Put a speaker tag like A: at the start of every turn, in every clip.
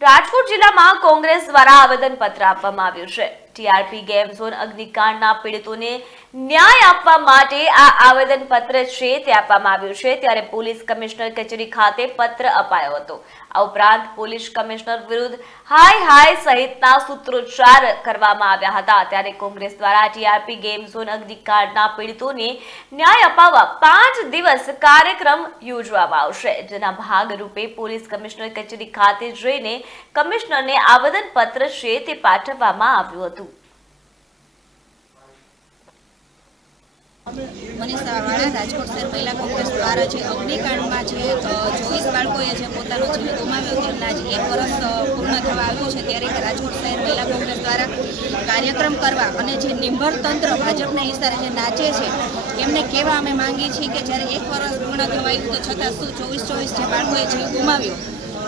A: રાજકોટ જિલ્લામાં કોંગ્રેસ દ્વારા આવેદનપત્ર આપવામાં આવ્યું છે. ટીઆરપી ગેમ ઝોન અગ્નિકાંડના પીડિતોને ન્યાય આપવા માટે આ આવેદનપત્ર છે તે આપવામાં આવ્યું છે. ત્યારે પોલીસ કમિશનર કચેરી ખાતે પત્ર અપાયો હતો. આ ઉપરાંત પોલીસ કમિશનર વિરુદ્ધ હાય હાય સહિતના સૂત્રોચ્ચાર કરવામાં આવ્યા હતા. ત્યારે કોંગ્રેસ દ્વારા ટીઆરપી ગેમ ઝોન અગ્નિકાંડના પીડિતોને ન્યાય અપાવવા પાંચ દિવસ કાર્યક્રમ યોજવામાં આવશે. જેના ભાગરૂપે પોલીસ કમિશનર કચેરી ખાતે જઈને કમિશનરને આવેદનપત્ર છે તે પાઠવવામાં આવ્યું હતું.
B: મનીષા રાજકોટ શહેર મહિલા કોંગ્રેસ દ્વારા જે અગ્નિકાંડમાં જે ચોવીસ બાળકોએ જે પોતાનો જીવ ગુમાવ્યો તેમના જ એક વર્ષ પૂર્ણ થવા આવ્યું છે ત્યારે રાજકોટ શહેર મહિલા કોંગ્રેસ દ્વારા કાર્યક્રમ કરવા અને જે નિર્ભર તંત્ર ભાજપના ઈશારે જે નાચે છે, એમને કહેવા અમે માંગીએ છીએ કે જ્યારે એક વર્ષ પૂર્ણ થવા આવ્યું તો છતાં શું ચોવીસ ચોવીસ જે બાળકોએ જીવ ગુમાવ્યો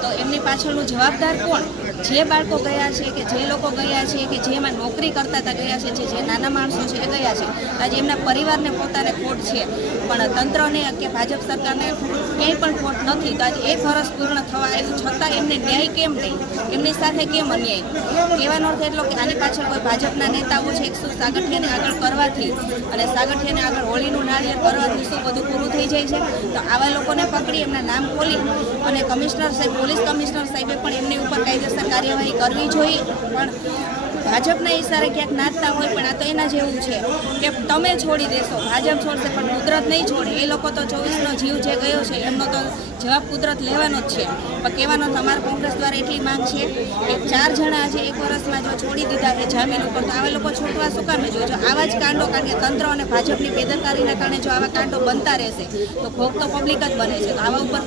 B: તો એમની પાછળનું જવાબદાર કોણ? જે બાળકો ગયા છે કે જે લોકો ગયા છે કે જે એમાં નોકરી કરતા હતા, ગયા છે, જે નાના માણસો છે એ ગયા છે. આજે એમના પરિવારને પોતાને ખોટ છે. પણ તંત્રને કે ભાજપ સરકારને ક્યાંય પણ ખોટ નથી. તો આજે એક વર્ષ પૂર્ણ થવા આવ્યું. છતાં એમને ન્યાય કેમ નહીં? એમની સાથે કેમ અન્યાય? કહેવાનો અર્થ એટલો કે આની પાછળ કોઈ ભાજપના નેતાઓ છે શું સાગઠિયાને આગળ કરવાથી અને સાગઠિયાને આગળ હોળીનું નાળિયેર કરવાથી શું બધું પૂરું થઈ જાય છે? તો આવા લોકોને પકડી, એમના નામ ખોલી અને કમિશનર સાહેબ પોલીસ કમિશનર સાહેબે પણ એમની ઉપર કાયદેસર કાર્યવાહી કરવી જોઈએ. પણ ભાજપના ઈશારે ક્યાંક નાચતા હોય, પણ આ તો એના જેવું છે કે તમે છોડી દેશો, ભાજપ છોડશે, પણ કુદરત નહીં છોડે. એ લોકો તો ચોવીસનો જીવ જે ગયો છે, એમનો તો જવાબ કુદરત લેવાનો જ છે. પણ કહેવાનો તમારા કોંગ્રેસ દ્વારા એટલી માંગ છે કે ચાર જણા આજે એક વર્ષમાં જો છોડી દીધા છે જામીન ઉપર, તો આવા લોકો છોડવા શું કામે જોઈએ જો આવા જ કાંડો કારણ કે તંત્ર અને ભાજપની બેદરકારીના કારણે જો આવા કાંડો બનતા રહેશે, તો ભોગ તો પબ્લિક જ બને છે. તો આવા ઉપર